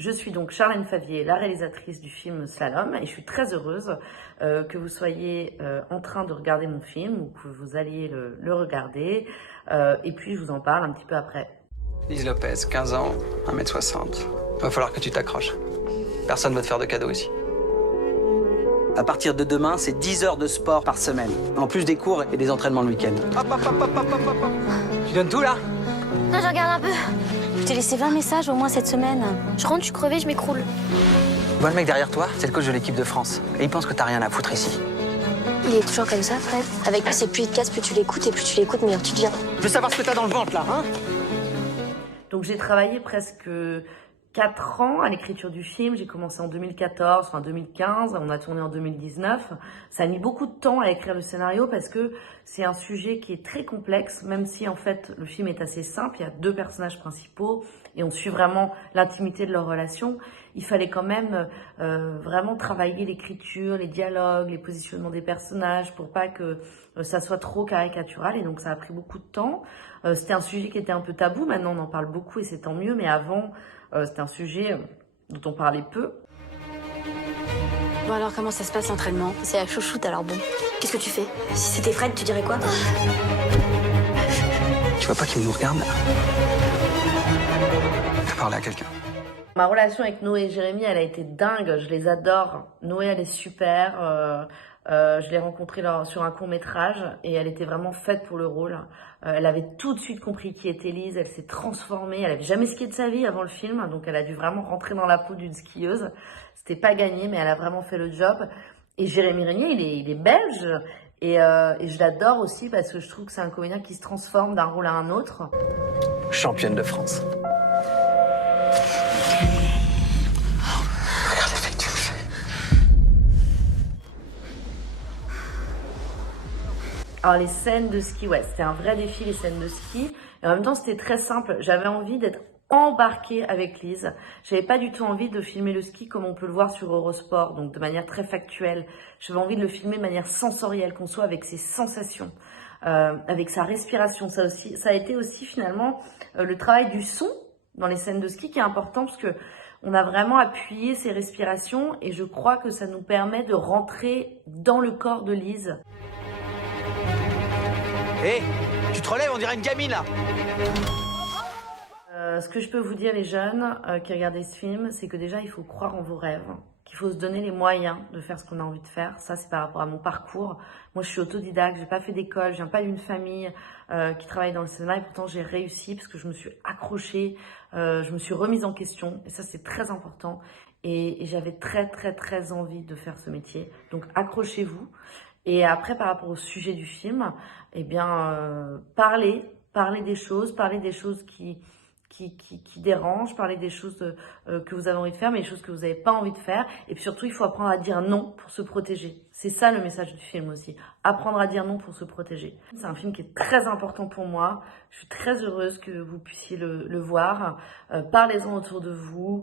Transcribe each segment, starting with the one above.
Je suis donc Charlène Favier, la réalisatrice du film Slalom, et je suis très heureuse que vous soyez en train de regarder mon film ou que vous alliez le regarder. Et puis je vous en parle un petit peu après. Lise Lopez, 15 ans, 1m60. Va falloir que tu t'accroches. Personne va te faire de cadeaux ici. À partir de demain, c'est 10 heures de sport par semaine, en plus des cours et des entraînements le week-end. Hop, hop, hop, hop, hop, hop, hop. Tu donnes tout là? Non, je regarde un peu. Je t'ai laissé 20 messages au moins cette semaine. Je rentre, je suis crevée, je m'écroule. Tu vois le mec derrière toi? C'est le coach de l'équipe de France. Et il pense que t'as rien à foutre ici. Il est toujours comme ça, Fred. Avec lui, c'est plus il te casse, plus tu l'écoutes, et plus tu l'écoutes, meilleur tu deviens. Je veux savoir ce que t'as dans le ventre, là, hein? Donc j'ai travaillé presque 4 ans à l'écriture du film. J'ai commencé en 2014, enfin 2015, on a tourné en 2019. Ça a mis beaucoup de temps à écrire le scénario parce que c'est un sujet qui est très complexe, même si en fait le film est assez simple. Il y a 2 personnages principaux et on suit vraiment l'intimité de leur relation. Il fallait quand même vraiment travailler l'écriture, les dialogues, les positionnements des personnages pour pas que ça soit trop caricatural, et donc ça a pris beaucoup de temps. C'était un sujet qui était un peu tabou, maintenant on en parle beaucoup et c'est tant mieux, mais avant c'était un sujet dont on parlait peu. Bon alors, comment ça se passe l'entraînement? C'est la chouchoute, alors bon. Qu'est-ce que tu fais? Si c'était Fred, tu dirais quoi? Tu vois pas qu'il nous regarde là? T'as parlé à quelqu'un? Ma relation avec Noé et Jérémy, elle a été dingue, je les adore. Noé, elle est super. Je l'ai rencontrée sur un court-métrage et elle était vraiment faite pour le rôle. Elle avait tout de suite compris qui était Lise, elle s'est transformée. Elle avait jamais skié de sa vie avant le film, donc elle a dû vraiment rentrer dans la peau d'une skieuse. C'était pas gagné, mais elle a vraiment fait le job. Et Jérémy Régnier, il est belge. Et je l'adore aussi parce que je trouve que c'est un comédien qui se transforme d'un rôle à un autre. Championne de France. Regarde l'effet que tu me fais. Alors les scènes de ski, ouais, c'était un vrai défi, les scènes de ski. Et en même temps, c'était très simple. J'avais envie d'être embarquée avec Lise. J'avais pas du tout envie de filmer le ski comme on peut le voir sur Eurosport, donc de manière très factuelle. J'avais envie de le filmer de manière sensorielle, qu'on soit avec ses sensations, avec sa respiration. Ça a été aussi finalement le travail du son dans les scènes de ski qui est important parce que on a vraiment appuyé ses respirations et je crois que ça nous permet de rentrer dans le corps de Lise. Hé, tu te relèves, on dirait une gamine, là. Ce que je peux vous dire, les jeunes qui regardent ce film, c'est que déjà, il faut croire en vos rêves, qu'il faut se donner les moyens de faire ce qu'on a envie de faire. Ça, c'est par rapport à mon parcours. Moi, je suis autodidacte, j'ai pas fait d'école, je viens pas d'une famille qui travaille dans le cinéma, et pourtant, j'ai réussi parce que je me suis accrochée, je me suis remise en question, et ça, c'est très important. Et j'avais très, très, très envie de faire ce métier. Donc, accrochez-vous. Et après, par rapport au sujet du film, eh bien, parler des choses qui dérangent, parler des choses que vous avez envie de faire, mais des choses que vous n'avez pas envie de faire. Et puis surtout, il faut apprendre à dire non pour se protéger. C'est ça le message du film aussi. Apprendre à dire non pour se protéger. C'est un film qui est très important pour moi. Je suis très heureuse que vous puissiez le voir. Parlez-en autour de vous.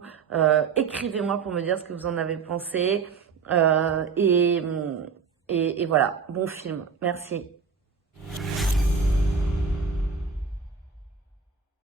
Écrivez-moi pour me dire ce que vous en avez pensé. Et voilà, bon film. Merci.